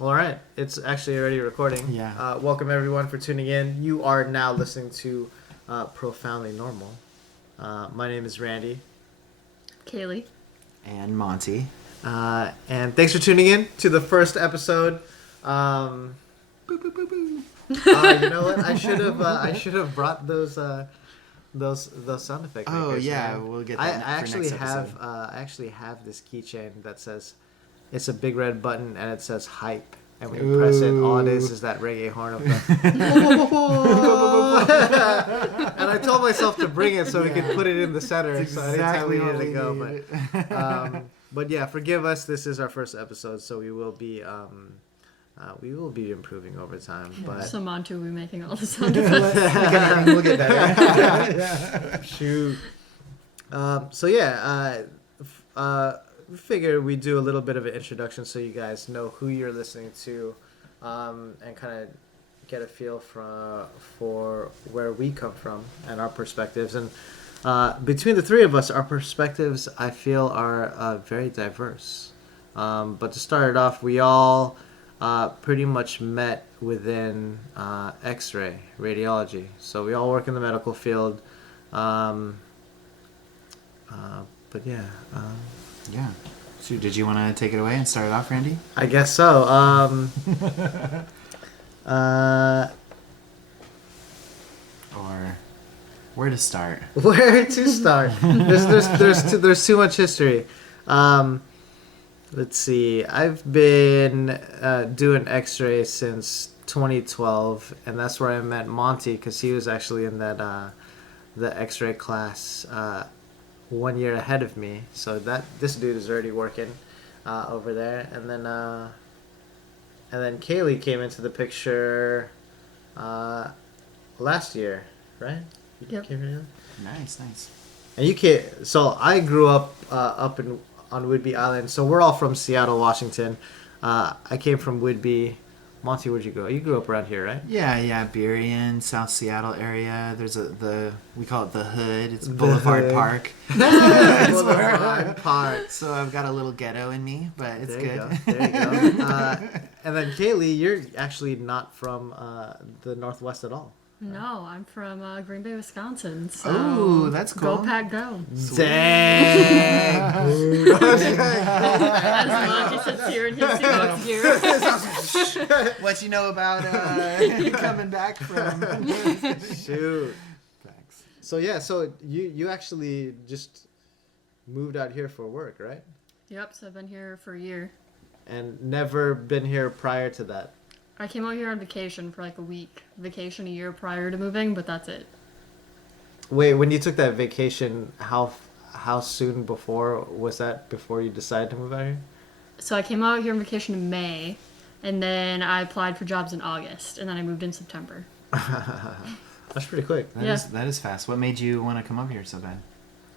All right, it's actually already recording. Yeah. Welcome everyone for tuning in. You are now listening to Profoundly Normal. My name is Randy, Kaylee. And Monty. and thanks for tuning in to the first episode. Boo, boo, boo, boo. You know what? I should have brought those sound effect makers. Oh yeah, man. we'll get I that for actually next have episode. I actually have this keychain that says it's a big red button and it says hype. And when you press it, all it is that reggae horn of the... And I told myself to bring it so we could put it in the center. That's So anytime we exactly needed to what we go. needed. But yeah, forgive us. This is our first episode, so we will be improving over time. But So Monty will be making all the sound effects. we'll get better. Shoot. So yeah, we figured we'd do a little bit of an introduction so you guys know who you're listening to, and kind of get a feel for where we come from and our perspectives. And between the three of us, our perspectives, I feel, are very diverse. But to start it off, we all pretty much met within X-ray radiology. So we all work in the medical field. But yeah. Yeah. So did you want to take it away and start it off, Randy? I guess so. Or where to start? Where to start? There's too much history. Let's see. I've been doing X-ray since 2012, and that's where I met Monty because he was actually in that the X-ray class 1 year ahead of me. So this dude is already working over there, and then Kaylee came into the picture last year, right? Yep. Nice. And you came. So I grew up on Whidbey Island. So we're all from Seattle, Washington. I came from Whidbey. Monty, where'd you go? You grew up around here, right? Yeah. Burien, South Seattle area. There's we call it the Hood. It's Boulevard Hood. Park. Boulevard Park. So I've got a little ghetto in me, but it's There good. you go. There you go. And then Kaylee, you're actually not from the Northwest at all. No, I'm from Green Bay, Wisconsin. So Ooh, that's cool. Go Pack, go. Dang. As Monty sits here in his Seahawks gear. What you know about coming back from? Shoot. Thanks. So yeah, so you actually just moved out here for work, right? Yep, so I've been here for a year. And never been here prior to that. I came out here on vacation for like a week. Vacation a year prior to moving, but that's it. Wait, when you took that vacation, how soon before was that before you decided to move out here? So I came out here on vacation in May, and then I applied for jobs in August, and then I moved in September. That's pretty quick. That is fast. What made you want to come up here so bad?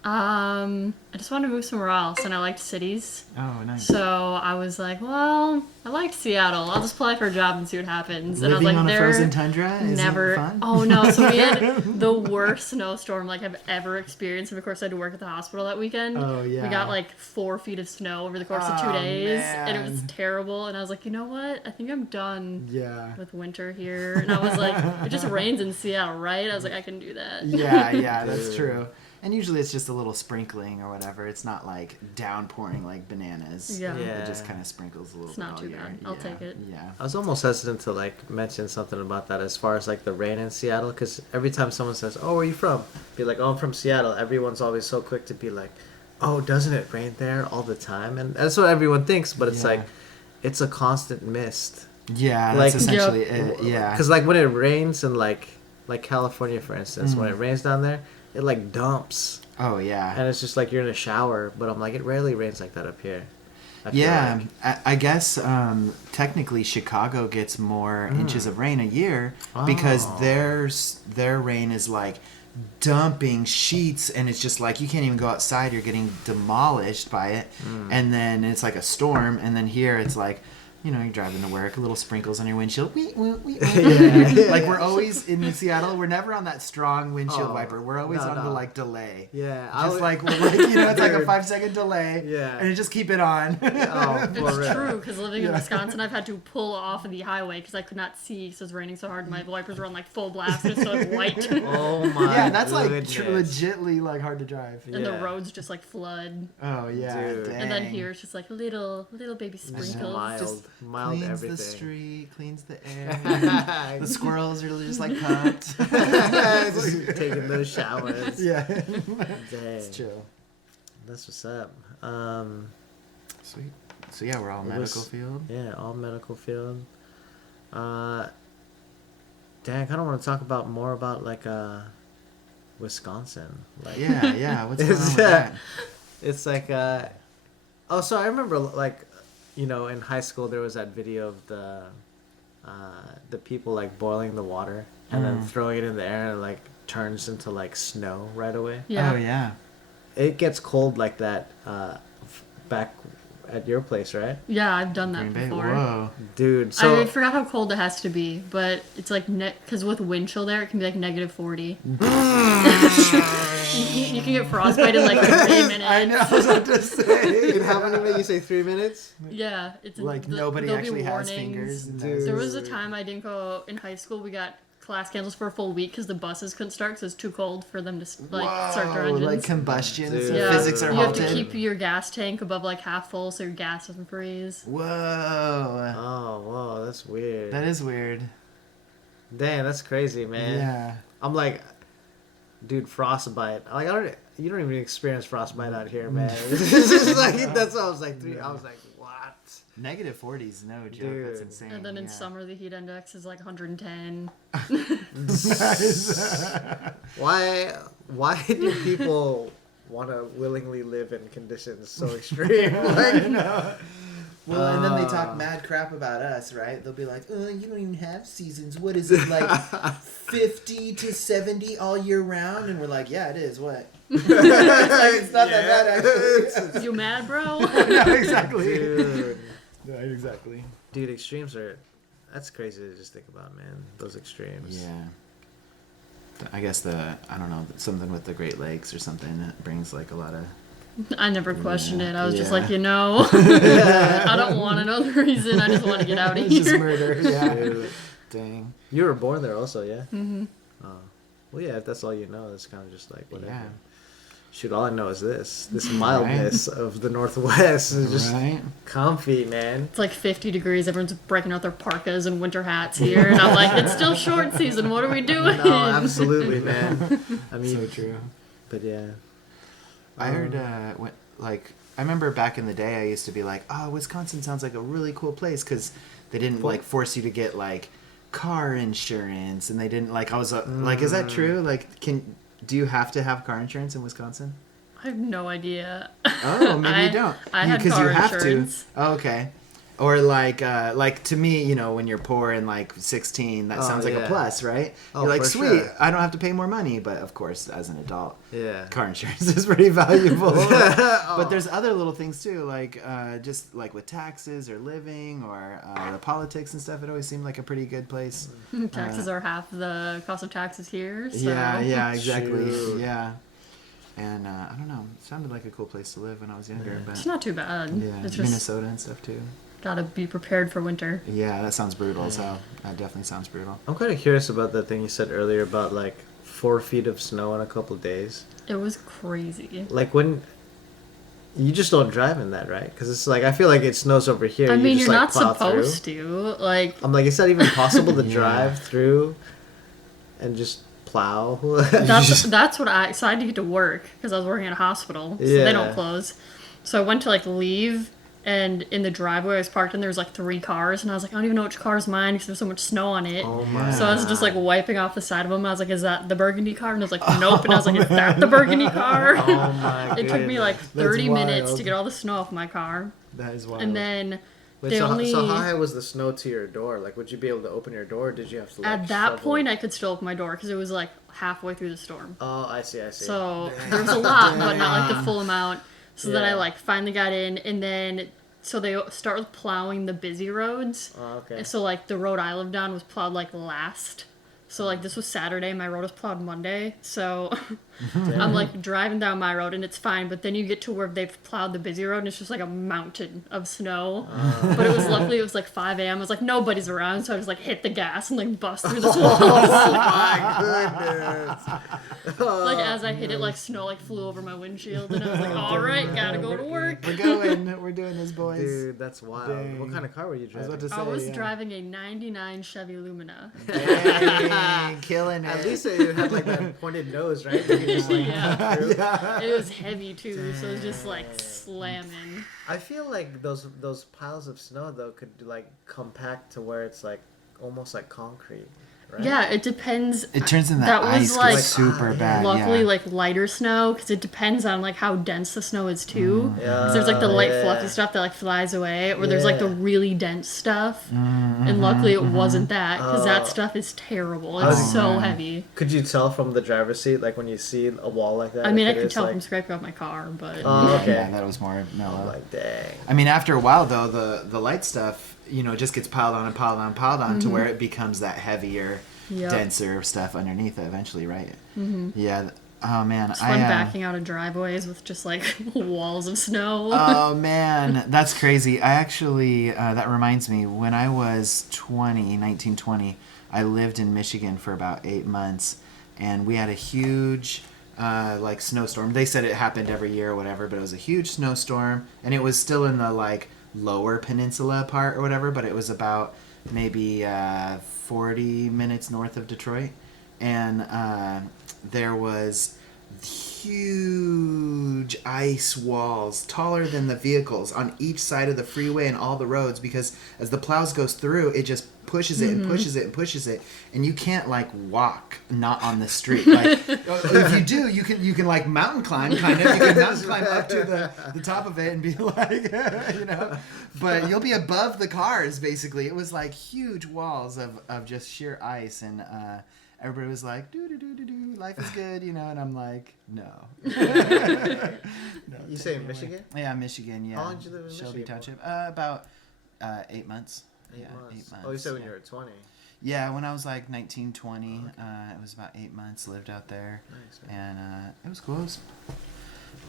I just wanted to move somewhere else, and I liked cities. Oh, nice. So I was like, well, I liked Seattle. I'll just apply for a job and see what happens. And I was Living like, on a there frozen tundra is never. fun. Oh no! So we had the worst snowstorm like I've ever experienced, and of course I had to work at the hospital that weekend. Oh, yeah. We got like 4 feet of snow over the course of 2 Oh, days, and it was man. terrible. And I was like, you know what? I think I'm done Yeah. with winter here. And I was like, it just rains in Seattle, right? I was like, I can do that. Yeah, that's true. And usually it's just a little sprinkling or whatever. It's not like downpouring like bananas. Yeah. It just kind of sprinkles a little It's bit not all too year. bad. I'll take it. Yeah. I was almost hesitant to like mention something about that as far as like the rain in Seattle, because every time someone says, "Oh, where are you from?" Be like, "Oh, I'm from Seattle." Everyone's always so quick to be like, "Oh, doesn't it rain there all the time?" And that's what everyone thinks, but it's Yeah. like, it's a constant mist. Yeah, Like- that's essentially it. Yeah. Because like when it rains in like California, for instance, when it rains down there, it like dumps, Oh, yeah. and it's just like you're in a shower. But I'm like, it rarely rains like that up here. I feel Yeah, like. I guess technically Chicago gets more inches of rain a year because Oh. their rain is like dumping sheets, and it's just like you can't even go outside. You're getting demolished by it, and then it's like a storm. And then here it's like you know, you're driving to work, little sprinkles on your windshield. Wee, wee, wee, Yeah. like we're always in Seattle. We're never on that strong windshield Oh, wiper. We're always no, on the no. like delay. Yeah, Just like we're like, you know, it's like a Dude. 5-second delay. Yeah. And you just keep it on. Oh, for It's real. true, because living in Wisconsin, I've had to pull off of the highway because I could not see because it was raining so hard. My wipers were on like full blast and it's so like white. Oh my. Yeah, and that's like goodness. legitly like hard to drive. And the Yeah. roads just like flood. Oh yeah, Dude. dang. And then here it's just like little baby Just sprinkles. mild, Just mild cleans everything. the street, cleans the air. The squirrels are just like pumped. Just taking those showers. Yeah, Dang. it's chill. That's what's up. Sweet. So yeah, we're all It medical was- field. Yeah, all medical field. Dang, I kind of want to talk about more about like Wisconsin. Like, Yeah. What's going on It's, with that? it's like oh, so I remember like, you know, in high school there was that video of the people like boiling the water and then throwing it in the air and it like turns into like snow right away. Yeah. Oh yeah. It gets cold like that back at your place, right? Yeah, I've done that Green Bay. before. Whoa. Dude, so I forgot how cold it has to be, but it's like because with wind chill there, it can be like -40. you can get frostbite in like 3 minutes. I know. I was about to say. in how many minutes? You say 3 minutes? Yeah, it's Like th- nobody there'll be actually has warnings. fingers. And Dude. There was a time I didn't go in high school. We got class canceled for a full week because the buses couldn't start because it's too cold for them to like start their Whoa, engines. like combustion. Dude. So yeah, physics are you have halted. to keep your gas tank above like half full so your gas doesn't freeze. Whoa. Oh, whoa, that's weird. That is weird. Damn, that's crazy, man. Yeah. I'm like, dude, frostbite. Like, you don't even experience frostbite out here, man. It's just like, that's what I was like, I was like, what? -40 is no joke. That's Dude. insane. And then in yeah. summer the heat index is like 110. Why do people want to willingly live in conditions so extreme? Like, Well, and then they talk mad crap about us, right? They'll be like, "Oh, you don't even have seasons. What is it like, 50 to 70 all year round?" And we're like, "Yeah, it is. What?" It's not that bad, actually. You mad, bro? No, exactly. dude, No, exactly. dude, extremes are. That's crazy to just think about, man. Those extremes. Yeah. I guess I don't know, something with the Great Lakes or something that brings like a lot of. I never questioned it. I was just Yeah. like, I don't want to know the reason. I just want to get out of It's just here. murder. Yeah. Dude. Dang. You were born there also, yeah? Mm-hmm. Oh. Well, yeah, if that's all you know, it's kind of just like whatever. Yeah. Shoot, all I know is this mildness of the Northwest is just Right. comfy, man. It's like 50 degrees. Everyone's breaking out their parkas and winter hats here. And I'm like, it's still short season. What are we doing? No, absolutely, man. I mean, So true. but yeah. I heard I remember back in the day I used to be like, oh, Wisconsin sounds like a really cool place because they didn't like force you to get like car insurance and they didn't like I was like, is that true? Like, do you have to have car insurance in Wisconsin? I have no idea. Oh, maybe you don't. I had Because car you have insurance. to. Oh, okay. Or like to me, you know, when you're poor and like 16, that Oh, sounds like a yeah. plus, right? Oh, You're like, for sweet, sure. I don't have to pay more money. But of course, as an adult, Yeah. car insurance is pretty valuable. But there's other little things too, like just like with taxes or living or the politics and stuff. It always seemed like a pretty good place. Taxes are half the cost of taxes here. So. Yeah, exactly. Shoot. Yeah. And I don't know, it sounded like a cool place to live when I was younger. It's But not too bad. yeah, It's just Minnesota and stuff too. gotta be prepared for winter. Yeah, that sounds brutal as hell. That definitely sounds brutal. I'm kind of curious about that thing you said earlier about like 4 feet of snow in a couple days. It was crazy. Like when you just don't drive in that, right? Because it's like I feel like it snows over here. I you mean, just, you're like, not plow supposed through. to. Like, I'm like, it's not even possible to Yeah. drive through and just plow. that's what so I had to get to work because I was working at a hospital, so Yeah. they don't close. So I went to like leave, and in the driveway I was parked in, there was like 3 cars, and I was like, I don't even know which car is mine because there's so much snow on it. Oh my So I was just like wiping off the side of them. I was like, is that the burgundy car? And I was like, nope. And I was like, is that the burgundy car? Oh my It took me like That's 30 minutes wild. to get all the snow off my car, That is wild. and then Wait, they so, only so how high was the snow to your door? Like, would you be able to open your door? Or did you have to like, at that shovel? point I could still open my door because it was like halfway through the storm. Oh, I see. So there was a lot, but not like the full amount. So then I Yeah. like finally got in, and then so they start with plowing the busy roads. Oh, okay. And so like the road I lived on was plowed like last. So like this was Saturday, my road was plowed Monday. So I'm like driving down my road and it's fine, but then you get to where they've plowed the busy road and it's just like a mountain of snow. But it was luckily it was like 5 a.m. I was like nobody's around, so I just like hit the gas and like bust through this wall. My goodness. Like as I hit it, like snow like flew over my windshield, and I was like, all right, gotta go to work. We're going. We're doing this, boys. Dude, that's wild. Dang. What kind of car were you I was driving? about to say. I was yeah. driving a '99 Chevy Lumina. Dang, killing it. At least it had like that pointed nose, right? You could just, like, Yeah. through. It was heavy too, so it was just like slamming. I feel like those piles of snow though could like compact to where it's like almost like concrete, right? Yeah, it depends. It turns into That was, ice like, super bad. Luckily, yeah. like lighter snow, because it depends on like how dense the snow is too. Yeah, Because there's like the light yeah. fluffy stuff that like flies away, or there's like the Yeah. really dense stuff. And luckily, it wasn't that, because that stuff is terrible. It's Oh, so man. heavy. Could you tell from the driver's seat, like when you see a wall like that? I mean, if I it could is, tell like, from scraping off my car, but Oh, okay. Yeah, that was more mellow. I'm like, dang. I mean, after a while though, the light stuff, you know, just gets piled on and piled on and piled on to where it becomes that heavier, Yep. denser stuff underneath it eventually, right? Yeah. Oh man, it's fun backing out of driveways with just like walls of snow. Oh man, that's crazy. I actually, that reminds me, when I was 1920, I lived in Michigan for about 8 months, and we had a huge, like snowstorm. They said it happened every year or whatever, but it was a huge snowstorm, and it was still in the like lower peninsula part or whatever, but it was about maybe 40 minutes north of Detroit, and there was huge ice walls taller than the vehicles on each side of the freeway and all the roads, because as the plows goes through, it just pushes it and pushes it and pushes it, and you can't like walk not on the street. Like if you do, you can like mountain climb, kind of. You can mountain climb up to the top of it and be like, you know, but you'll be above the cars basically. It was like huge walls of just sheer ice, and everybody was like, do do do do do, life is good, you know, and I'm like, no. No, You take say me away. Michigan? Yeah, Michigan. Yeah. How long did you live in Shelby Michigan Township. About 8 months. 8 months. 8 months. Oh, you said when yeah. you were 20. Yeah, when I was like 19, 20, it was about 8 months. Lived out there, Nice, man. and it was cool. It was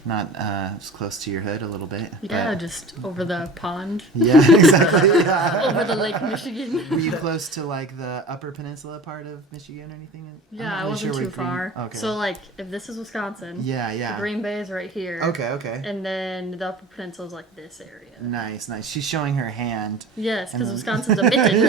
not as close to your hood a little bit. Yeah, but- just over the pond, yeah, exactly. Yeah. over the Lake Michigan. Were you close to like the Upper Peninsula part of Michigan or anything? I'm Yeah, not I really wasn't sure too where Green- far. Okay. So like, if this is Wisconsin, yeah, the yeah. Green Bay is right here. Okay. And then the Upper Peninsula is like this area. Nice. She's showing her hand. Yes, because And- Wisconsin's a mitten.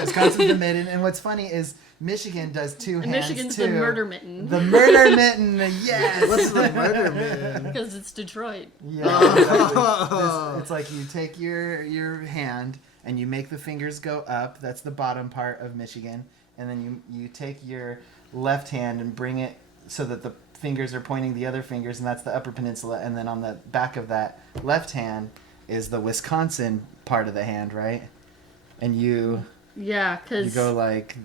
Wisconsin's the mitten, and what's funny is Michigan does two And hands Michigan's too. the murder mitten. The murder mitten, yes. What's the murder, man? Because it's Detroit. Yeah, exactly. It's like you take your hand and you make the fingers go up. That's the bottom part of Michigan, and then you take your left hand and bring it so that the fingers are pointing the other fingers, and that's the Upper Peninsula. And then on the back of that left hand is the Wisconsin part of the hand, right? And you Yeah, because go like.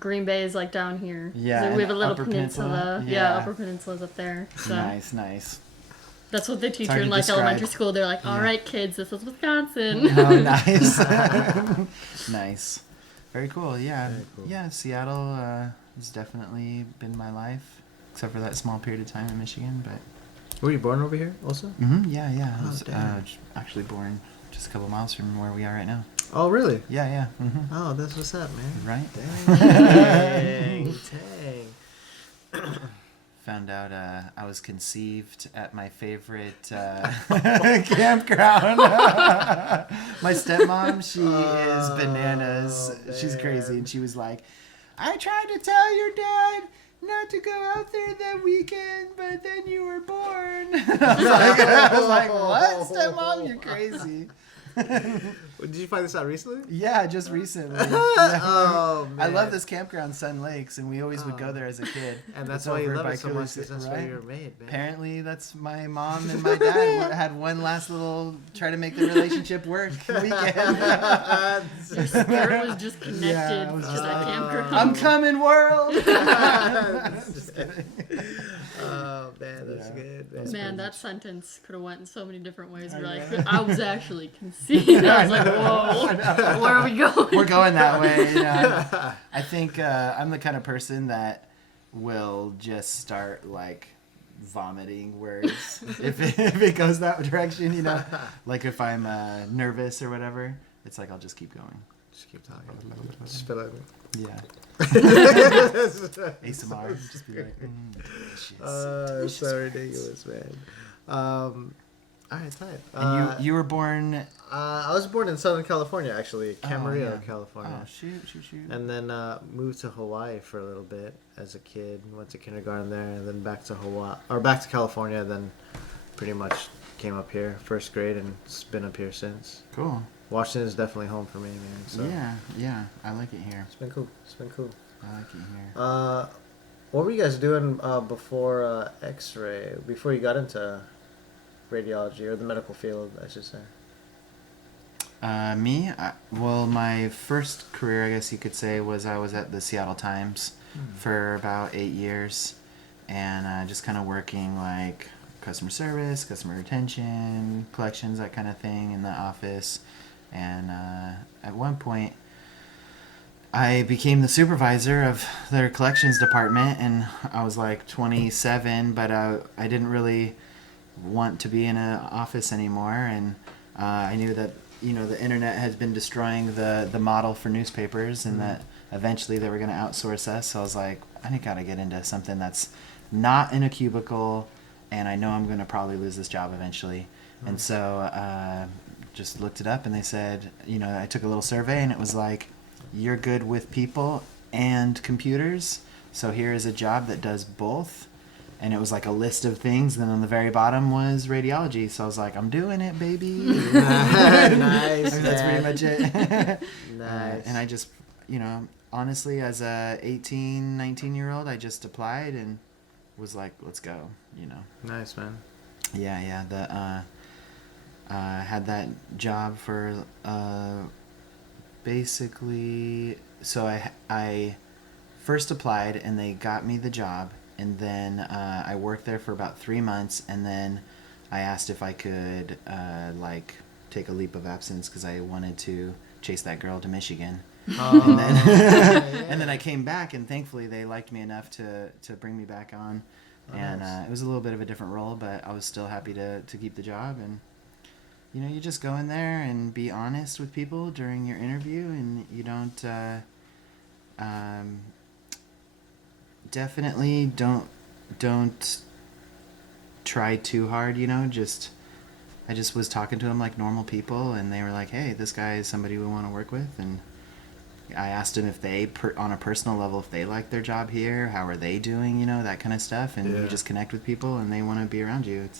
Green Bay is like down here. Yeah, So we have a and little Upper peninsula. Peninsula? Yeah. Yeah. Upper Peninsula's up there. So Nice. that's what they teach hard you in to like describe. elementary school. They're like, all Yeah. right, kids, this is Wisconsin. Oh, nice. Nice. Very cool. Yeah. Very cool. Yeah. Seattle has definitely been my life, except for that small period of time in Michigan. But Were you born over here also? yeah. I Oh, was damn. actually born just a couple miles from where we are right now. Oh, really? Yeah. Oh, that's what's up, man. Right. Dang. Dang. Found out I was conceived at my favorite campground. My stepmom, she is bananas. She's man. crazy, and she was like, "I tried to tell your dad not to go out there that weekend, but then you were born." I was like, "What, stepmom? You're crazy." Did you find this out recently? Yeah, just recently. Oh, man. I love this campground, Sun Lakes, and we always would go there as a kid. And that's It's why you over love by it so Coulee much, 'cause City, that's why you're made, man. Apparently, that's my mom and my dad had one last little try to make the relationship work weekend. Your spirit was just connected Yeah, I was to just that like, campground. I'm coming, world. Just kidding. Oh, man, that's Yeah. good. That's Man, pretty that much- sentence could have went in so many different ways. I You're like, know. I was actually conceived. I was like, whoa, where are we going? We're going that way. You know? I think I'm the kind of person that will just start like vomiting words if it goes that direction. You know, like if I'm nervous or whatever, it's like I'll just keep going. Just keep talking. Spit on me. Yeah. ASMR. Just be like, delicious. Delicious So words. ridiculous, man. All right, tight. And you were born. I was born in Southern California, actually, Camarillo, yeah. California. Oh shoot. And then moved to Hawaii for a little bit as a kid. Went to kindergarten there, and then back to back to California. Then pretty much came up here, first grade, and it's been up here since. Cool. Washington is definitely home for me, man. So Yeah. I like it here. it's been cool. It's been cool. I like it here. What were you guys doing before X-ray? Before you got into radiology or the medical field, I should say. Well, my first career, I guess you could say, was I was at the Seattle Times for about 8 years, and just kind of working like customer service, customer retention, collections, that kind of thing in the office. And at one point, I became the supervisor of their collections department, and I was like 27, but I didn't really want to be in an office anymore, and I knew that the internet has been destroying the model for newspapers, and that eventually they were going to outsource us. So I was like, I gotta get into something that's not in a cubicle, and I know I'm going to probably lose this job eventually. And so just looked it up, and they said, I took a little survey, and it was like, you're good with people and computers, so here is a job that does both. And it was like a list of things. Then on the very bottom was radiology. So I was like, I'm doing it, baby. Nice. That's pretty man. much it. Nice. And I just, honestly, as a 18, 19-year-old, I just applied and was like, let's go, Nice, man. Yeah. Had that job for basically. So I first applied, and they got me the job. And then I worked there for about 3 months, and then I asked if I could take a leave of absence because I wanted to chase that girl to Michigan. Oh, And then I came back, and thankfully they liked me enough to bring me back on. And Nice. it was a little bit of a different role, but I was still happy to keep the job. And you just go in there and be honest with people during your interview, and you don't definitely don't try too hard. I just was talking to them like normal people, and they were like, hey, this guy is somebody we want to work with. And I asked them if they on a personal level, if they like their job here, how are they doing, that kind of stuff. And Yeah. you just connect with people, and they want to be around you.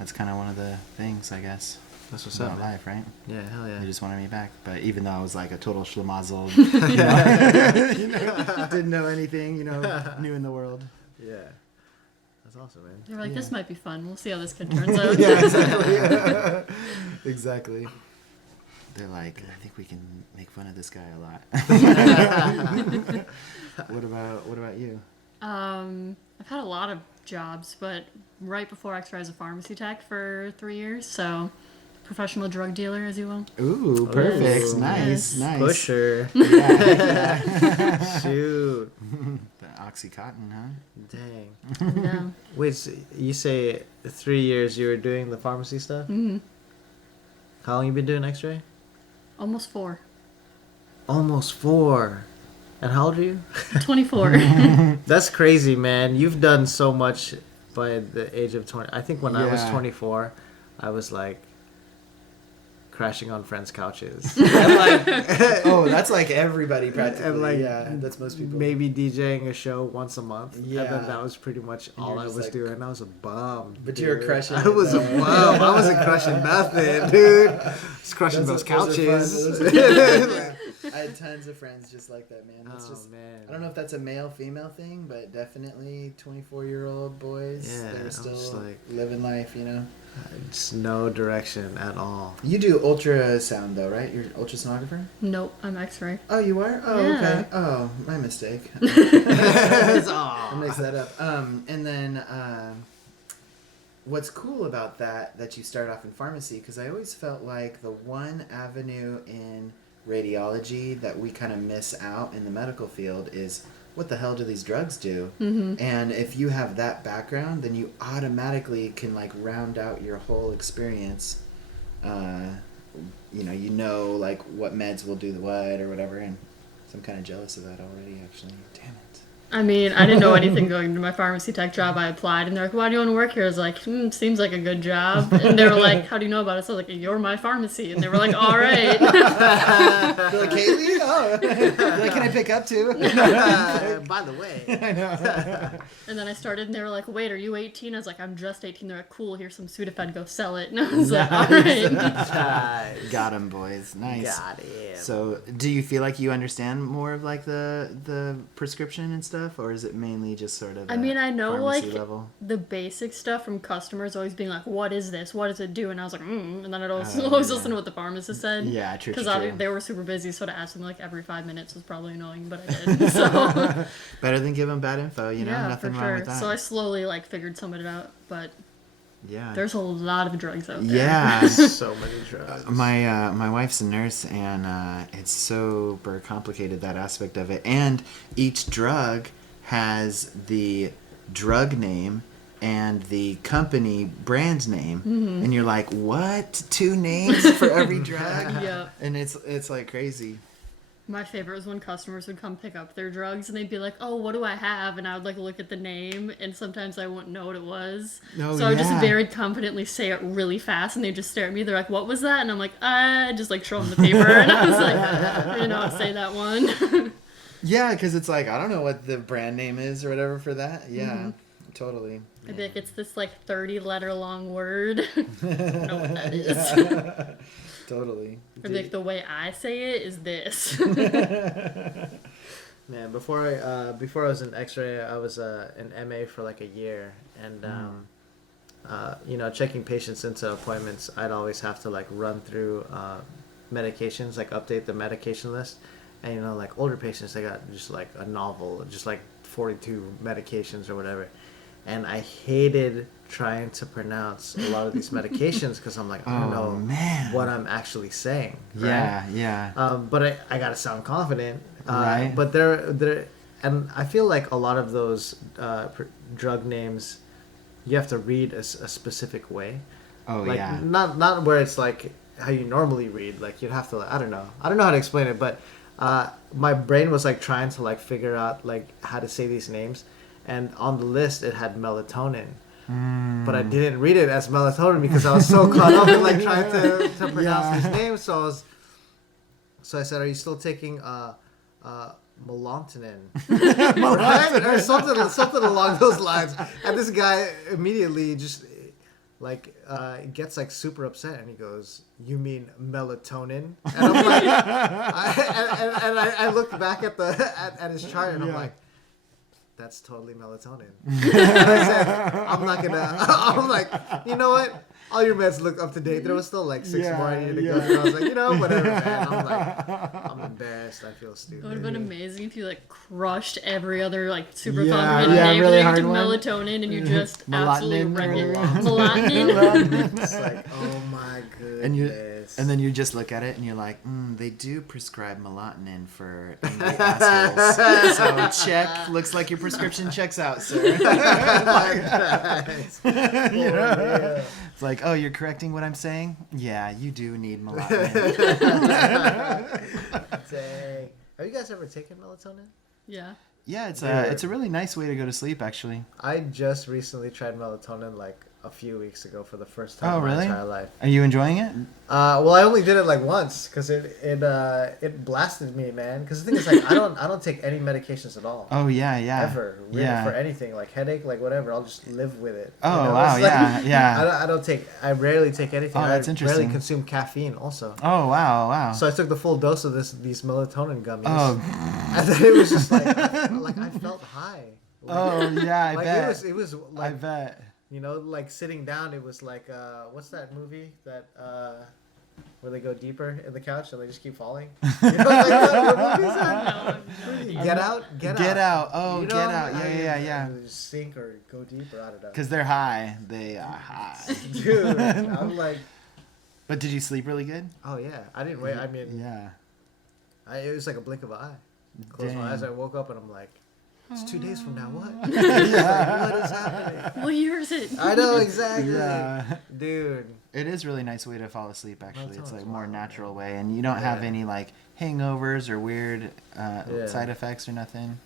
That's kind of one of the things, I guess, That's what's about up, man. life, right? Yeah, hell yeah. They just wanted me back. But even though I was like a total schlemazel, didn't know anything, new in the world. Yeah. That's awesome, man. They're like, Yeah. this might be fun. We'll see how this kid turns out. Exactly. They're like, I think we can make fun of this guy a lot. What about you? I've had a lot of jobs, but right before X-ray, I was a pharmacy tech for 3 years. So, professional drug dealer, as you will. Ooh, perfect. Ooh. Nice, Yes. nice. Pusher. Yeah. Shoot. The Oxycontin, huh? Dang. Yeah. Wait, so you say 3 years you were doing the pharmacy stuff? Mm-hmm. How long you been doing X-ray? Almost 4. Almost 4. And how old are you? 24. That's crazy, man. You've done so much by the age of 20. I think when I was Yeah. 24, I was like crashing on friends' couches. And like, Oh, that's like everybody practically. and like, yeah, that's most people. maybe DJing a show once a month. And Yeah. then that was pretty much And all you're I just was like- doing. I was a bum. But you were dude. crushing I it, was a though. bum. I wasn't crushing nothing, dude. I was crushing those couches. I had tons of friends just like that, man. It's Oh just, man. I don't know if that's a male-female thing, but definitely 24-year-old boys. Yeah, They I were was still like- living life, you know. Just no direction at all. You do ultrasound though, right? You're an ultrasonographer? Nope, I'm X-ray. Oh, you are? Oh, Yeah. okay. Oh, my mistake. I Aw. mixed that up. And then what's cool about that you start off in pharmacy, because I always felt like the one avenue in radiology that we kind of miss out in the medical field is what the hell do these drugs do? Mm-hmm. And if you have that background, then you automatically can like round out your whole experience. You know like what meds will do the what or whatever, and so I'm kind of jealous of that already. Actually, damn it. I mean, I didn't know anything going into my pharmacy tech job. I applied, and they're like, "Why do you want to work here?" I was like, "Seems like a good job." And they were like, "How do you know about it?" So I was like, "You're my pharmacy." And they were like, "All right." You're like, Kaylee? Oh. You're like, can I pick up too? By the way. I know. And then I started, and they were like, "Wait, are you 18?" I was like, "I'm just 18." They're like, "Cool, here's some Sudafed, go sell it." And I was like, "All right." Nice. Got him, boys. Nice. Got it. So, do you feel like you understand more of like the prescription and stuff, or is it mainly just sort of? I mean, I know pharmacy like level? the basic stuff from customers always being like, "What is this? What does it do?" And I was like, And then I'd always, Oh, always yeah. listen to what the pharmacist said. Yeah, true. Because true. they were super busy, so to ask them like every 5 minutes was probably annoying, but I did. So Better than give them bad info, you know. yeah, Nothing for wrong sure. with that. So I slowly like figured some of it out, but yeah. there's a lot of drugs out there. Yeah. So many drugs. My wife's a nurse, and it's super complicated, that aspect of it. And each drug has the drug name and the company brand name, Mm-hmm. and you're like, what? 2 names for every drug? Yeah. And it's like crazy. My favorite was when customers would come pick up their drugs and they'd be like, "Oh, what do I have?" And I would like look at the name, and sometimes I wouldn't know what it was. Oh, So I would just yeah. very confidently say it really fast, and they just stare at me. They're like, "What was that?" And I'm like, "I just like show them the paper," and I was like, "I didn't know how to say that one." Yeah, because it's like, I don't know what the brand name is or whatever for that. Yeah, Mm-hmm. totally. I'd be like, "It's this like 30-letter long word." I don't know what that is. Totally. Or like the way I say it is this. Man, before I was in X-ray, I was an MA for like a year, and checking patients into appointments, I'd always have to like run through medications, like update the medication list, and like older patients, they got just like a novel, just like 42 medications or whatever, and I hated trying to pronounce a lot of these medications because I'm like, I don't know man. what I'm actually saying. Right? Yeah, yeah. But I gotta sound confident. Right. But there, and I feel like a lot of those drug names, you have to read a specific way. Oh, like, yeah. Not where it's like how you normally read. Like you'd have to. I don't know how to explain it. But my brain was like trying to like figure out like how to say these names, and on the list it had melatonin. But I didn't read it as melatonin because I was so caught up in like trying to pronounce these names. So I said, "Are you still taking melatonin?" Right? Or something along those lines. And this guy immediately just like gets like super upset, and he goes, "You mean melatonin?" And I'm like, I looked back at at his chart, and I'm like, that's totally melatonin. I said, I'm like, you know what? All your meds look up to date. There was still like 6 more I needed to go through. I was like, whatever, man. I'm like, I'm embarrassed. I feel stupid. It would have been amazing if you like crushed every other like super Yeah, complicated yeah, name, really and then you hard did one. melatonin, and you just absolutely Melatonin. wreck it. Melatonin. It's like, oh my And goodness. then you just look at it and you're like, they do prescribe melatonin for angry assholes. So check. Looks like your prescription checks out, sir. It's like, oh, you're correcting what I'm saying? Yeah, you do need melatonin. Dang. Have you guys ever taken melatonin? Yeah. Yeah, it's a really nice way to go to sleep, actually. I just recently tried melatonin like a few weeks ago for the first time Oh, in my really? entire life. Are you enjoying it? Well, I only did it like once because it blasted me, man. Because the thing is, like, I don't take any medications at all. Oh yeah, yeah. Ever, really, Yeah. for anything, like headache, like whatever. I'll just live with it. Oh, wow, It's like, yeah, yeah. I rarely take anything. Oh, that's I interesting. rarely consume caffeine also. Oh wow. So I took the full dose of these melatonin gummies. Oh. And then it was just like I felt high. Like, Oh yeah, I like bet. it was I like, bet. you know, like sitting down. It was like what's that movie that where they go deeper in the couch and they just keep falling? You know, like, what movie is that? No, Get out, Get out. Oh, You know, get out. I mean, Yeah. they just sink or go deeper. I don't know. Because they're high. They are high. Dude, I'm like, But did you sleep really good? oh yeah, I didn't wait. I mean, Yeah. it was like a blink of an eye. Closed my eyes, Dang. I woke up and I'm like, it's 2 days from now. What? Like, what is happening? What year is it? I know exactly. Yeah. Dude. It is really nice way to fall asleep. Actually, it's Melatonin's like more wild, natural way, and you don't have Yeah. any like hangovers or weird Yeah. side effects or nothing.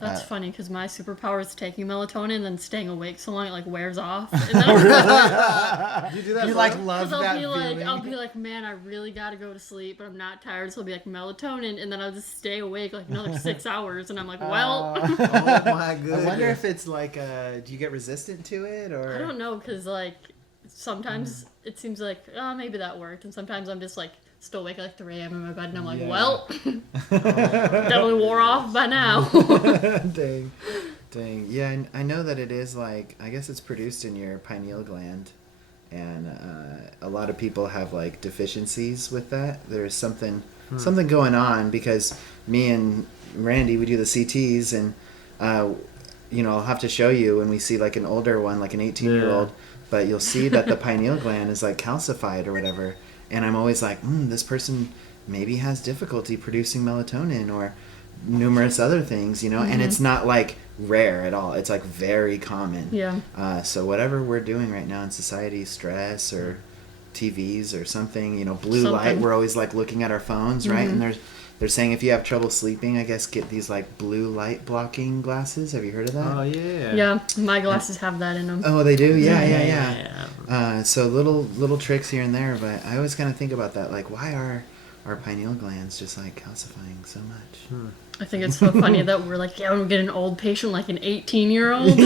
That's Uh, funny because my superpower is taking melatonin and then staying awake so long it like wears off. And then I'm You do that You for like real? love Because that I'll feeling. be like, man, I really gotta go to sleep, but I'm not tired, so I'll be like melatonin, and then I'll just stay awake like another 6 hours, and I'm like, well, Oh my I goodness. wonder if it's like, do you get resistant to it or? I don't know, because like sometimes it seems like, oh, maybe that worked, and sometimes I'm just like still awake at like 3 a.m. in my bed, and I'm like, Yeah. well, definitely wore off by now. Dang. Yeah, I know that it is like, I guess it's produced in your pineal gland, and a lot of people have like deficiencies with that. There's something going on because me and Randy, we do the CTs, and I'll have to show you when we see like an older one, like an 18-year-old, but you'll see that the pineal gland is like calcified or whatever. And I'm always like, this person maybe has difficulty producing melatonin or numerous other things, and it's not like rare at all. It's like very common. Yeah. So whatever we're doing right now in society, stress or TVs or something, blue light, Something. we're always like looking at our phones, right? And they're saying if you have trouble sleeping, I guess get these like blue light blocking glasses. Have you heard of that? Oh yeah. Yeah, my glasses have that in them. Oh, they do? Yeah. So little tricks here and there, but I always kind of think about that, like why are our pineal glands just like calcifying so much? I think it's so funny that we're like, yeah, we'll get an old patient like an 18-year-old.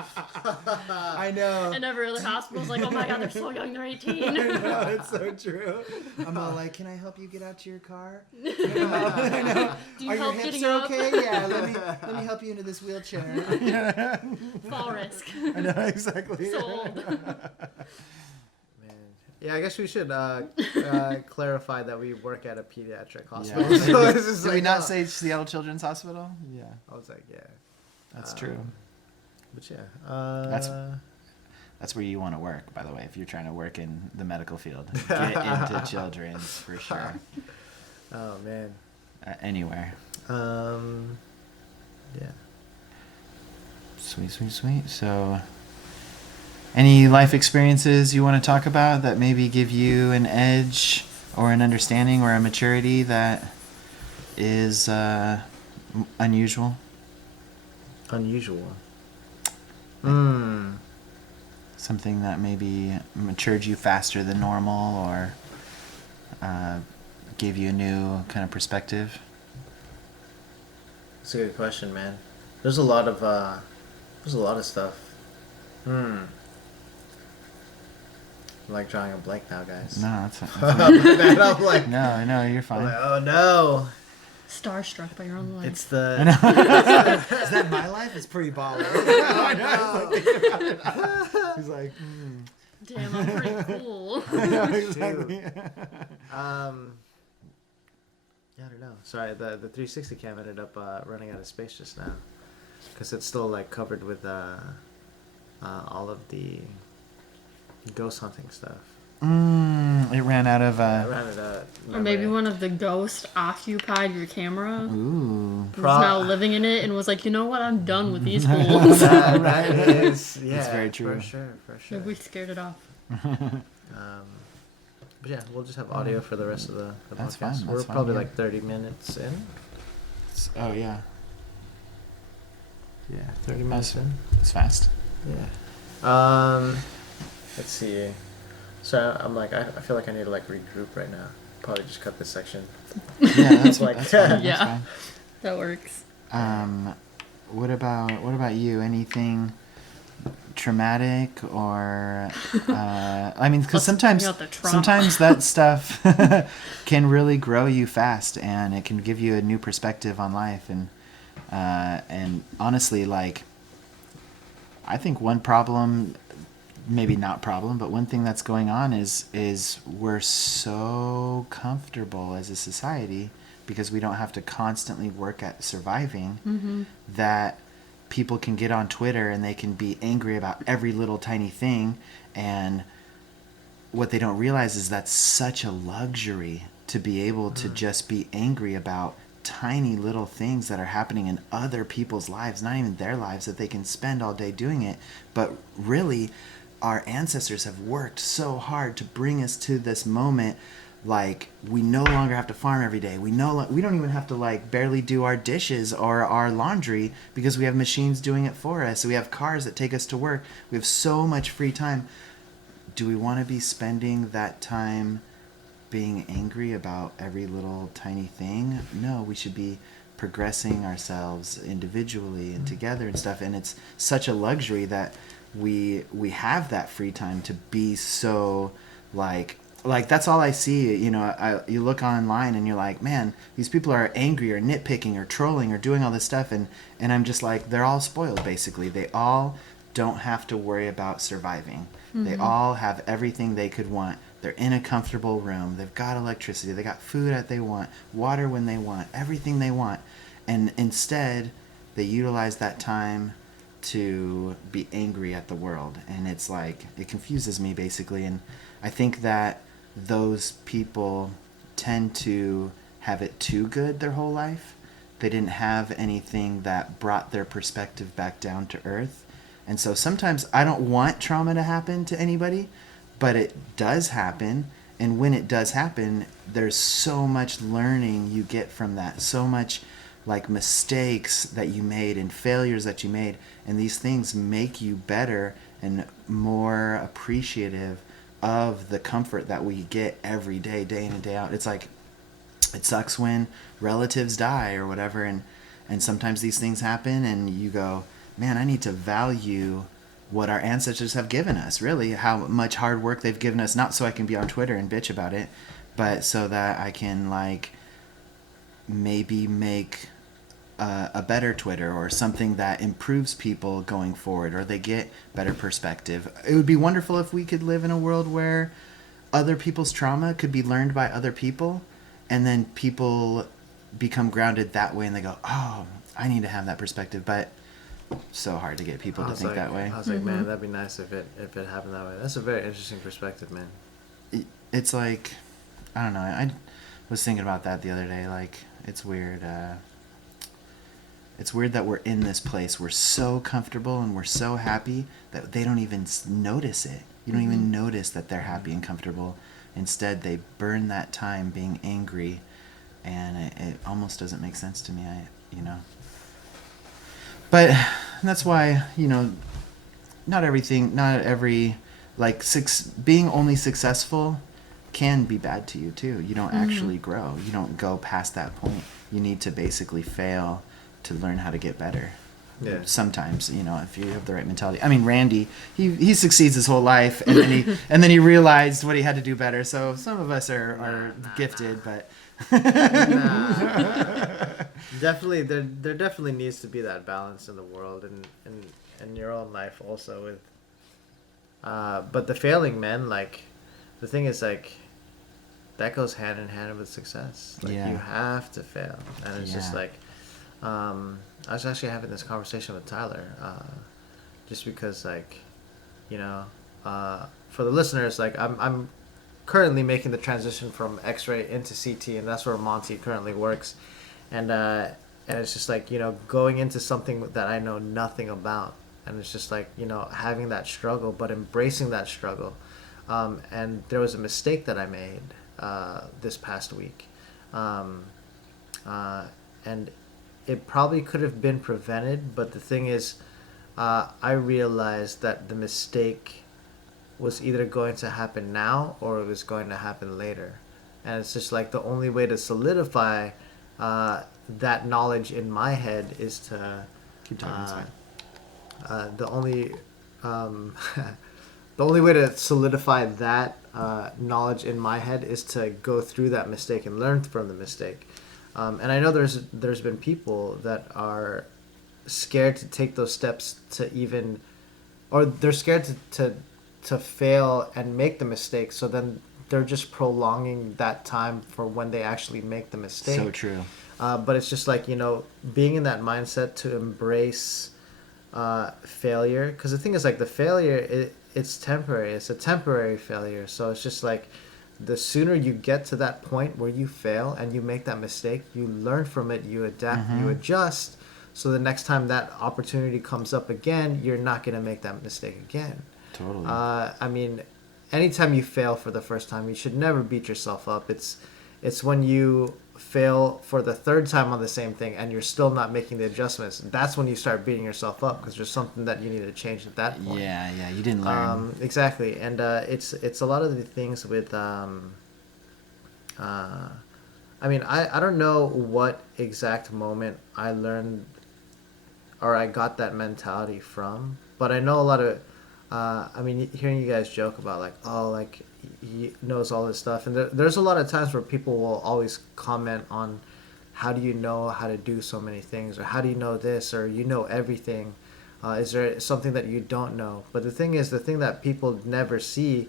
I know. And every other hospital's like, oh my god, they're so young, they're 18. No, it's so true. I'm all like, can I help you get out to your car? Do you Are your help hips getting up? okay? Yeah, let me help you into this wheelchair. Fall risk. I know, exactly. So old. Man. Yeah, I guess we should clarify that we work at a pediatric hospital. Yeah. So it's just Did we like, not oh. say Seattle Children's Hospital? Yeah, I was like, yeah. that's true. But yeah. That's where you want to work, by the way, if you're trying to work in the medical field. Get into children's for sure. Oh man. Anywhere. Yeah. Sweet. So, any life experiences you want to talk about that maybe give you an edge or an understanding or a maturity that is unusual? Unusual. Something that maybe matured you faster than normal or gave you a new kind of perspective? That's a good question, man. There's a lot of stuff. I'm like drawing a blank now, guys. No, that's Man, I'm like, no, you're I'm fine. like, oh no. Starstruck by your own life. It's the Is that my life? It's pretty baller. He's like, Damn, I'm pretty cool. exactly. yeah, I don't know. Sorry, the 360 cam ended up running out of space just now because it's still like covered with all of the ghost hunting stuff. It ran out of. I ran it out. Or maybe one of the ghosts occupied your camera. Ooh. Who's now living in it and was like, you know what, I'm done with these fools. That is, yeah, It's very true. For sure. Maybe we scared it off. But yeah, we'll just have audio for the rest of the That's podcast. fine, that's We're fine, probably yeah. like 30 minutes in. Oh yeah. Yeah, 30 minutes in. It's fast. Yeah. Let's see. So I'm like, I feel like I need to like regroup right now. Probably just cut this section. Yeah, that's Like- that's fine. Yeah. That's fine. That works. What about you? Anything traumatic or I mean, because Let's bring out the trauma. sometimes that stuff can really grow you fast, and it can give you a new perspective on life. And honestly, like, I think one problem, maybe not problem, but one thing that's going on is we're so comfortable as a society because we don't have to constantly work at surviving, that people can get on Twitter and they can be angry about every little tiny thing, and what they don't realize is that's such a luxury to be able to just be angry about tiny little things that are happening in other people's lives, not even their lives, that they can spend all day doing it. But really, our ancestors have worked so hard to bring us to this moment. Like, we no longer have to farm every day. We don't even have to like barely do our dishes or our laundry because we have machines doing it for us. So we have cars that take us to work. We have so much free time. Do we want to be spending that time being angry about every little tiny thing? No, we should be progressing ourselves individually and together and stuff. And it's such a luxury that we have that free time to be so like that's all I see. You know, you look online and you're like, man, these people are angry or nitpicking or trolling or doing all this stuff, and I'm just like, they're all spoiled basically. They all don't have to worry about surviving. They all have everything they could want. They're in a comfortable room. They've got electricity. They got food that they want, water when they want, everything they want. And instead, they utilize that time to be angry at the world. And it's like, it confuses me basically. And I think that those people tend to have it too good their whole life. They didn't have anything that brought their perspective back down to earth. And so sometimes I don't want trauma to happen to anybody, but it does happen. And when it does happen, there's so much learning you get from that, so much like mistakes that you made and failures that you made. And these things make you better and more appreciative of the comfort that we get every day, day in and day out. It's like, it sucks when relatives die or whatever. And sometimes these things happen and you go, man, I need to value what our ancestors have given us, really, how much hard work they've given us, not so I can be on Twitter and bitch about it, but so that I can like maybe make a better Twitter or something that improves people going forward, or they get better perspective. It would be wonderful if we could live in a world where other people's trauma could be learned by other people, and then people become grounded that way and they go, oh, I need to have that perspective. But so hard to get people to think that way. I was like, man, that'd be nice if it happened that way. That's a very interesting perspective, man. It's like, I don't know. I was thinking about that the other day. Like, it's weird. It's weird that we're in this place. We're so comfortable and we're so happy that they don't even notice it. You don't even notice that they're happy and comfortable. Instead, they burn that time being angry, and it almost doesn't make sense to me. But that's why, not every, like, being only successful can be bad to you too. You don't actually grow. You don't go past that point. You need to basically fail to learn how to get better. Yeah. Sometimes, if you have the right mentality. I mean, Randy, he succeeds his whole life, and then he realized what he had to do better. So some of us are gifted, but definitely there definitely needs to be that balance in the world and in your own life also with but the failing, man, like the thing is, like, that goes hand in hand with success. Like, you have to fail, and it's just like I was actually having this conversation with Tyler just because, like, for the listeners, like, I'm currently making the transition from X-ray into CT, and that's where Monty currently works, and it's just like, going into something that I know nothing about, and it's just like, having that struggle but embracing that struggle, and there was a mistake that I made this past week, and it probably could have been prevented, but the thing is, I realized that the mistake was either going to happen now or it was going to happen later. And it's just like the only way to solidify that knowledge in my head is to Keep talking this way. the only the only way to solidify that knowledge in my head is to go through that mistake and learn from the mistake. And I know there's been people that are scared to take those steps to even, or they're scared to fail and make the mistake. So then they're just prolonging that time for when they actually make the mistake. So true. But it's just like, being in that mindset to embrace failure. Because the thing is, like, the failure, it's temporary. It's a temporary failure. So it's just like the sooner you get to that point where you fail and you make that mistake, you learn from it, you adapt, you adjust. So the next time that opportunity comes up again, you're not going to make that mistake again. Totally. I mean, anytime you fail for the first time, you should never beat yourself up. It's when you fail for the third time on the same thing and you're still not making the adjustments, that's when you start beating yourself up because there's something that you need to change at that point. Yeah, you didn't learn. Exactly. And it's a lot of the things with I mean, I don't know what exact moment I learned or I got that mentality from, but I know a lot of I mean, hearing you guys joke about like, oh, like he knows all this stuff, and there's a lot of times where people will always comment on how do you know how to do so many things, or how do you know this, or you know everything. Is there something that you don't know? But the thing is, the thing that people never see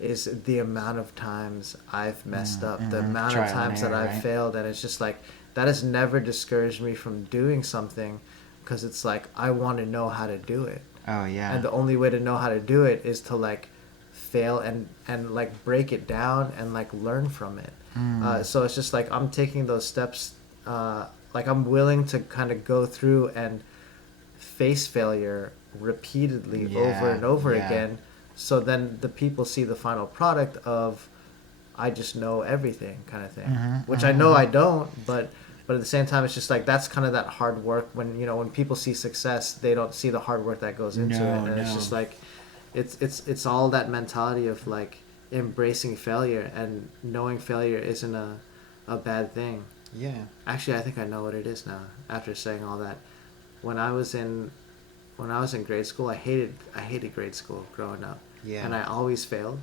is the amount of times I've messed up, the amount Trial of and times that error, I've right? failed, and it's just like that has never discouraged me from doing something, because it's like I want to know how to do it. Oh yeah. And the only way to know how to do it is to like fail and like break it down and like learn from it. So it's just like I'm taking those steps, like I'm willing to kind of go through and face failure repeatedly over and over again, so then the people see the final product of I just know everything kind of thing, which I know I don't, but at the same time, it's just like that's kind of that hard work. When when people see success, they don't see the hard work that goes into it, and it's just like it's all that mentality of like embracing failure and knowing failure isn't a bad thing. Yeah. Actually, I think I know what it is now after saying all that. When I was in grade school, I hated grade school growing up. Yeah. And I always failed.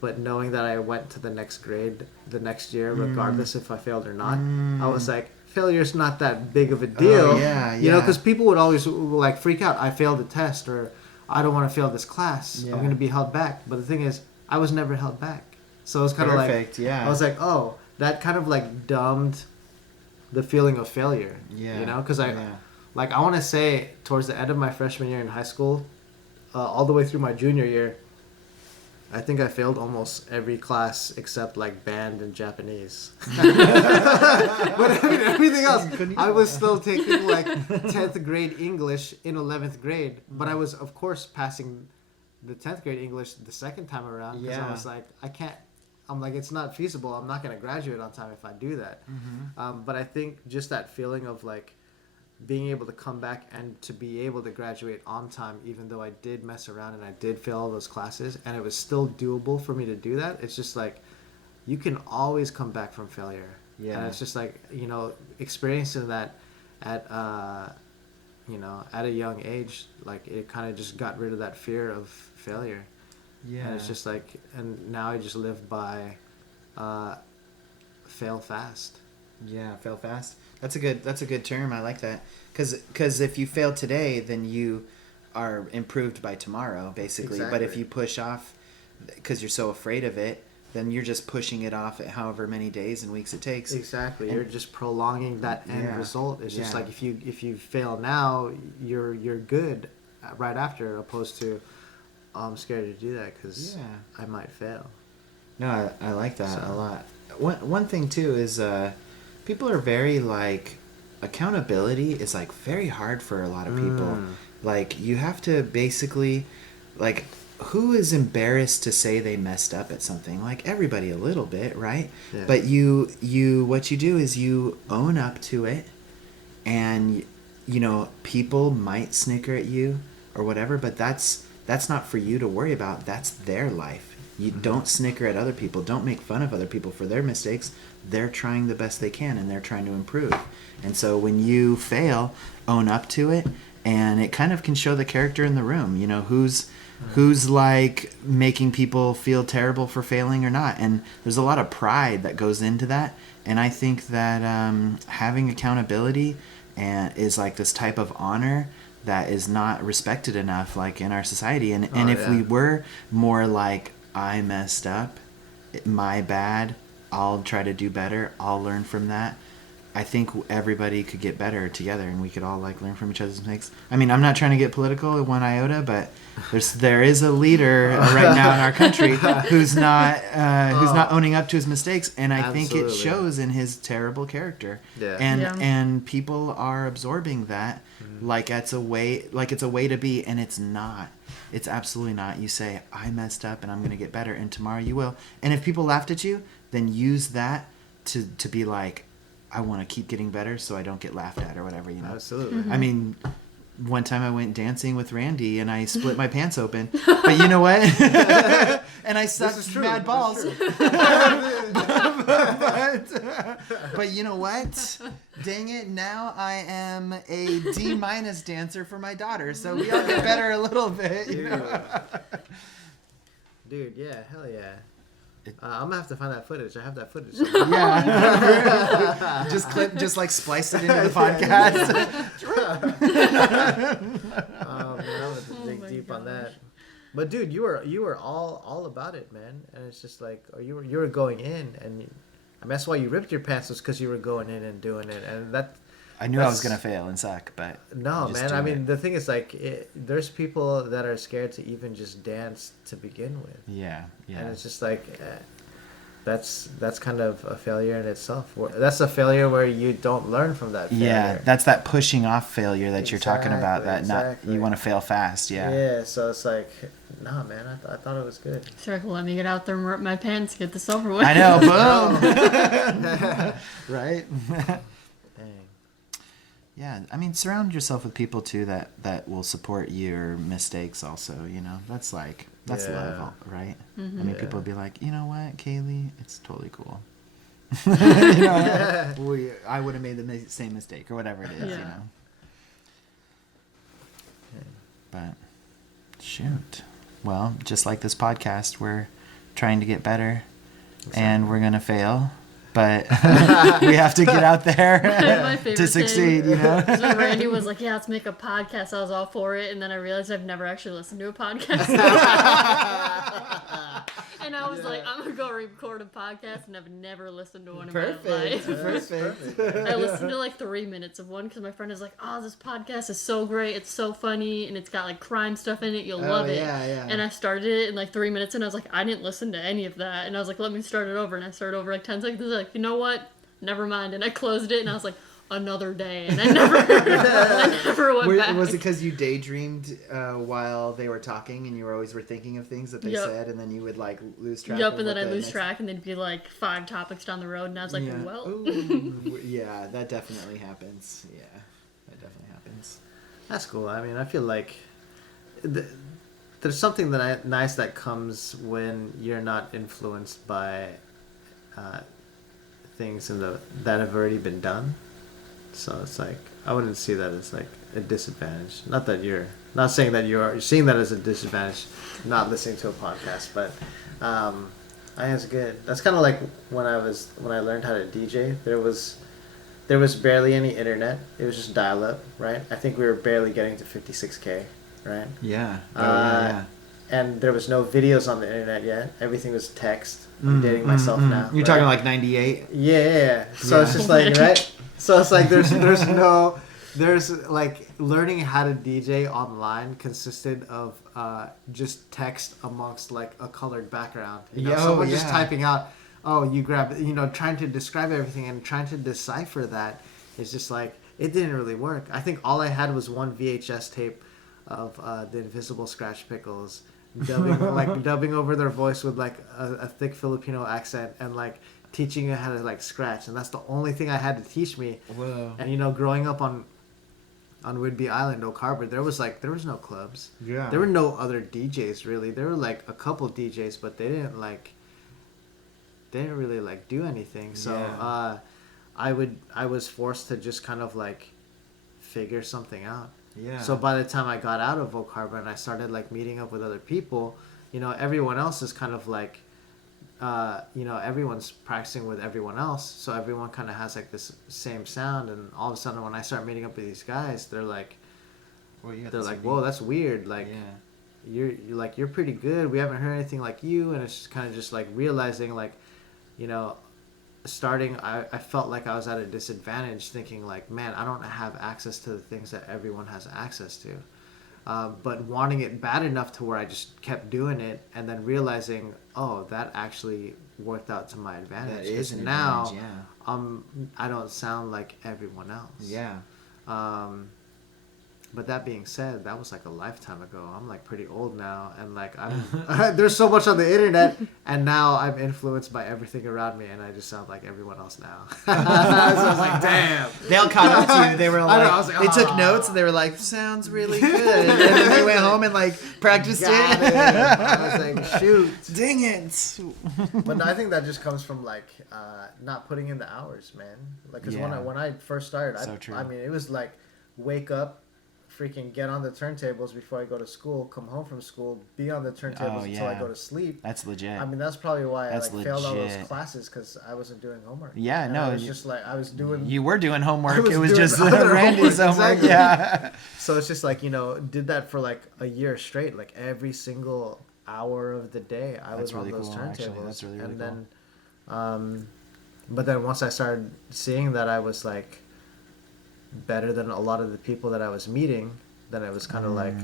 But knowing that I went to the next grade the next year, regardless if I failed or not, I was like, failure's not that big of a deal. Oh, yeah, You know, because people would always like freak out. I failed a test, or I don't want to fail this class. Yeah. I'm going to be held back. But the thing is, I was never held back. So it was kind of like, Perfect, yeah. I was like, oh, that kind of like dumbed the feeling of failure. Yeah. You know, because I want to say towards the end of my freshman year in high school, all the way through my junior year, I think I failed almost every class except like band and Japanese. But I mean, everything else, I was still taking like 10th grade English in 11th grade. But I was, of course, passing the 10th grade English the second time around, because I was like, I'm like, it's not feasible. I'm not going to graduate on time if I do that. But I think just that feeling of like being able to come back and to be able to graduate on time, even though I did mess around and I did fail all those classes, and it was still doable for me to do that. It's just like, you can always come back from failure. Yeah. And it's just like, experiencing that at, at a young age, like it kind of just got rid of that fear of failure. Yeah. And it's just like, and now I just live by, fail fast. Yeah, fail fast. That's a good term. I like that. Because if you fail today, then you are improved by tomorrow, basically. Exactly. But if you push off because you're so afraid of it, then you're just pushing it off at however many days and weeks it takes. Exactly. You're just prolonging that end result. It's just like if you fail now, you're good right after, opposed to, oh, I'm scared to do that because I might fail. No, I like that a lot. One thing too is people are very like, accountability is like very hard for a lot of people. Like you have to basically, like, who is embarrassed to say they messed up at something? Like everybody a little bit, right? Yeah. But you what you do is you own up to it, and people might snicker at you, or whatever, but that's not for you to worry about. That's their life. You don't snicker at other people. Don't make fun of other people for their mistakes. They're trying the best they can, and they're trying to improve. And so when you fail, own up to it, and it kind of can show the character in the room. You know, who's like making people feel terrible for failing or not. And there's a lot of pride that goes into that. And I think that having accountability is like this type of honor that is not respected enough, like in our society. And if we were more like, I messed up, my bad, I'll try to do better, I'll learn from that, I think everybody could get better together, and we could all like learn from each other's mistakes. I mean, I'm not trying to get political at one iota, but there is a leader right now in our country who's not owning up to his mistakes, and I think it shows in his terrible character. Yeah. And people are absorbing that like it's a way to be, and it's not. It's absolutely not. You say, I messed up and I'm going to get better, and tomorrow you will. And if people laughed at you, then use that to be like, I want to keep getting better so I don't get laughed at or whatever, you know. Absolutely. I mean, one time I went dancing with Randy and I split my pants open. But you know what? And I sucked mad balls. But you know what? Dang it, now I am a D- dancer for my daughter. So we all get better a little bit, you know? Dude, yeah, hell yeah. I'm gonna have to find that footage. I have that footage. Yeah. just like splice it into the podcast. Oh man, I'm gonna dig deep on that. But dude, you were all about it, man. And it's just like, you were going in, and that's why you ripped your pants, was because you were going in and doing it, and that. I knew I was gonna fail and suck, but no, man. I mean, the thing is, like, there's people that are scared to even just dance to begin with. Yeah. And it's just like, that's kind of a failure in itself. That's a failure where you don't learn from that failure. Yeah, that's that pushing off failure that you're talking about. That exactly. You want to fail fast. Yeah. Yeah. So it's like, nah, man. I thought it was good. So let me get out there and rip my pants, get this over with. I know. Boom. Right. Dang. Yeah, I mean, surround yourself with people too that will support your mistakes. Also, you know, that's love, right? Mm-hmm. I mean, people will be like, you know what, Kaylee, it's totally cool. You know, I would have made the same mistake or whatever it is, you know. But shoot, well, just like this podcast, we're trying to get better, and we're gonna fail. But we have to get out there to succeed, you know? So when Randy was like, yeah, let's make a podcast, I was all for it. And then I realized I've never actually listened to a podcast. And I was like, I'm going to go record a podcast, and I've never listened to one in my life. Perfect. I listened to like 3 minutes of one because my friend was like, oh, this podcast is so great. It's so funny, and it's got like crime stuff in it. You'll love it. Yeah. And I started it in like 3 minutes, and I was like, I didn't listen to any of that. And I was like, let me start it over. And I started over like 10 seconds. I was like, you know what? Never mind. And I closed it, and I was like, another day. And I never went back. Was it because you daydreamed while they were talking, and you were thinking of things that they said, and then you would like lose track? Yep, and then I'd lose track, and there'd be like 5 topics down the road, and I was like, well. Ooh, yeah, that definitely happens. Yeah, that definitely happens. That's cool. I mean, I feel like there's something nice that comes when you're not influenced by things that have already been done. So it's like, I wouldn't see that as like a disadvantage. Not saying that you're seeing that as a disadvantage, not listening to a podcast, but I think it's good. That's kind of like when I learned how to DJ. There was barely any internet. It was just dial up, right? I think we were barely getting to 56K, right? Yeah. Yeah. And there was no videos on the internet yet. Everything was text. I'm dating myself now. You're talking like 98? Yeah. So it's just like, right? So it's like there's like learning how to DJ online consisted of just text amongst like a colored background. Someone just typing out, you grab, trying to describe everything and trying to decipher that is just like, it didn't really work. I think all I had was one VHS tape of the Invisible Scratch Pickles dubbing over their voice with like a thick Filipino accent and like teaching you how to like scratch, and that's the only thing I had to teach me. Whoa. And growing up on on Whidbey Island, Oak Harbor, there was no clubs. Yeah. There were no other DJs really. There were like a couple DJs, but they didn't really like do anything. So Yeah. I was forced to just kind of like figure something out. Yeah. So by the time I got out of Oak Harbor and I started like meeting up with other people, you know, everyone else is kind of like, you know, everyone's practicing with everyone else. So everyone kind of has like this same sound. And all of a sudden when I start meeting up with these guys, they're like, Well, yeah, they're that's like, unique. whoa, that's weird. Like, Yeah. you're pretty good. We haven't heard anything like you. And it's just kind of just like realizing like, you know, starting, I felt like I was at a disadvantage thinking like, man, I don't have access to the things that everyone has access to. But wanting it bad enough to where I just kept doing it and then realizing, oh, that actually worked out to my advantage. That is 'Cause an now, advantage, I don't sound like everyone else. Yeah. But that being said, that was like a lifetime ago. I'm like pretty old now, and like there's so much on the internet, and now I'm influenced by everything around me, and I just sound like everyone else now. So I was like, damn. They all caught up to you. They were I like, know, I was like, they took "Aw." notes and they were like, sounds really good. And then they went home and like practiced Got it. it. I was like, shoot. Dang it. But no, I think that just comes from like not putting in the hours, man. Like, cause Yeah. when I first started, So true. I mean, it was like wake up, freaking get on the turntables before I go to school, come home from school, be on the turntables until I yeah. go to sleep. That's legit. I mean, that's probably why That's I like failed all those legit. classes because I wasn't doing homework. Yeah, And no, I was you- just like I was doing. You were doing I homework. was It was doing just other Randy's homework, homework. exactly. Yeah. So it's just like, you know, did that for like a year straight, like every single hour of the day I That's was on really those cool, turntables. actually. That's really, really and then, but then once I started seeing that I was like better than a lot of the people that I was meeting, then it was kind of like,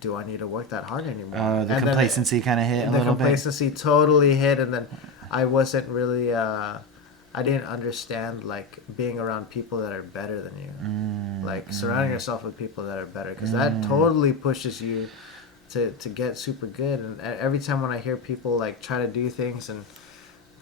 do I need to work that hard anymore? The And then complacency kind of hit a the little bit. complacency totally hit, and then I wasn't really I didn't understand like being around people that are better than you, like surrounding yourself with people that are better, because that totally pushes you to get super good. And every time when I hear people like try to do things and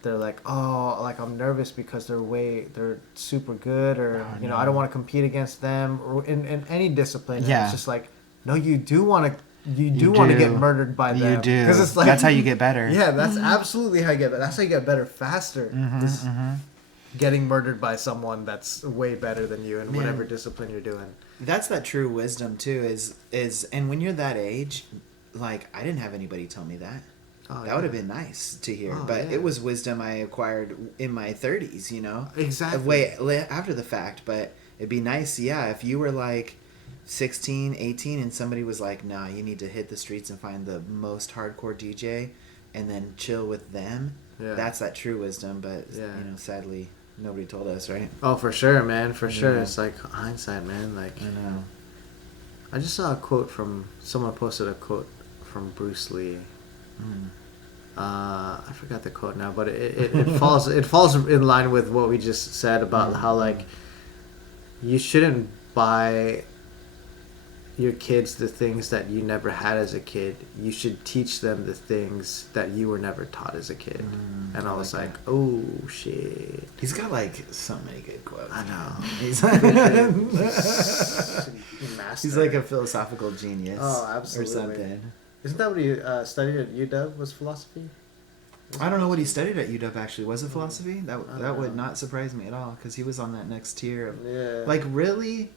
they're like, oh, like I'm nervous because they're super good, or you know, I don't want to compete against them, or in any discipline. And Yeah. it's just like, no, you do want to. You do want to get murdered by them. You do. Because it's like, That's how you get better. Yeah, that's absolutely how you get better. That's how you get better faster. Is getting murdered by someone that's way better than you in Man. whatever discipline you're doing. That's that true wisdom too. Is and when you're that age, like I didn't have anybody tell me that. Oh, That would have been nice to hear, Oh, but yeah. it was wisdom I acquired in my 30s. You know, Exactly. way after the fact. But it'd be nice, yeah, if you were like 16, 18, and somebody was like, "Nah, you need to hit the streets and find the most hardcore DJ, and then chill with them." Yeah. That's that true wisdom. But Yeah. you know, sadly, nobody told us, right? Oh, for sure, man. For sure. Yeah. It's like hindsight, man. Like, I know. I just saw a quote from someone posted a quote from Bruce Lee. I forgot the quote now, but it falls in line with what we just said about how like you shouldn't buy your kids the things that you never had as a kid. You should teach them the things that you were never taught as a kid. And I was like like, oh shit. He's got like so many good quotes. I know. He's He's like a philosophical genius. Oh, absolutely. Or something. Isn't that what he studied at UW? Was philosophy? I don't know what he studied at UW actually. Was it philosophy? That would not surprise me at all because he was on that next tier of Yeah. like really.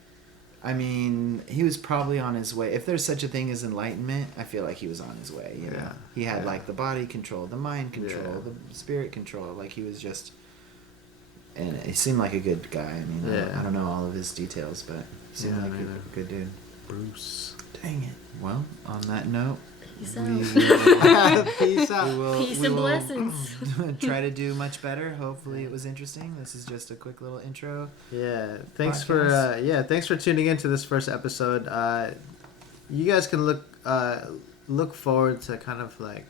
I mean, he was probably on his way. If there's such a thing as enlightenment, I feel like he was on his way. You know, Yeah. he had Yeah. like the body control, the mind control, Yeah. the spirit control. Like he was just, and he seemed like a good guy. I mean, Yeah. I don't know all of his details, but he seemed Yeah, like me a neither. good dude. Bruce. Dang it. Well, on that note, Peace we out. Peace we out. will, Peace we and will blessings. try to do much better. Hopefully, it was interesting. This is just a quick little intro. Yeah. Thanks Podcast. thanks for tuning in to this first episode. You guys can look forward to kind of like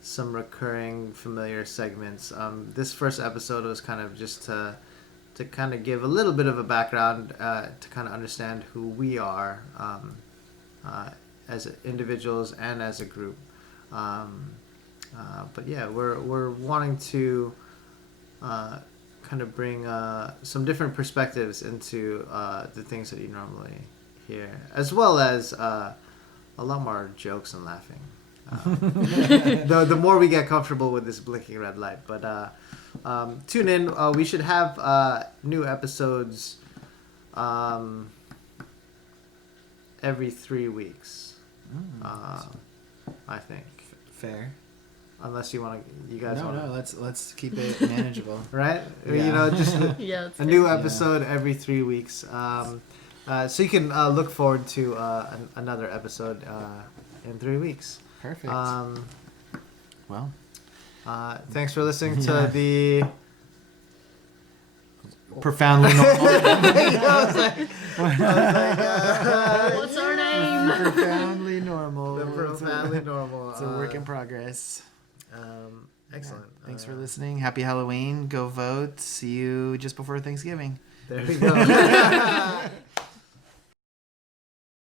some recurring familiar segments. This first episode was kind of just to kind of give a little bit of a background to kind of understand who we are as individuals and as a group. But yeah, we're wanting to kind of bring some different perspectives into the things that you normally here, as well as a lot more jokes and laughing. The more we get comfortable with this blinking red light, but tune in. We should have new episodes every 3 weeks. I think. Fair. Unless you want to, you guys No, want no. Let's keep it manageable. right? Yeah. You know, just Yeah, it's a new episode every 3 weeks. So you can look forward to another episode in 3 weeks. Perfect. Well, Thanks for listening to the. profoundly normal. What's our name? Profoundly normal. The profoundly normal. It's a work in progress. Excellent. Thanks for listening. Happy Halloween. Go vote. See you just before Thanksgiving. There we go.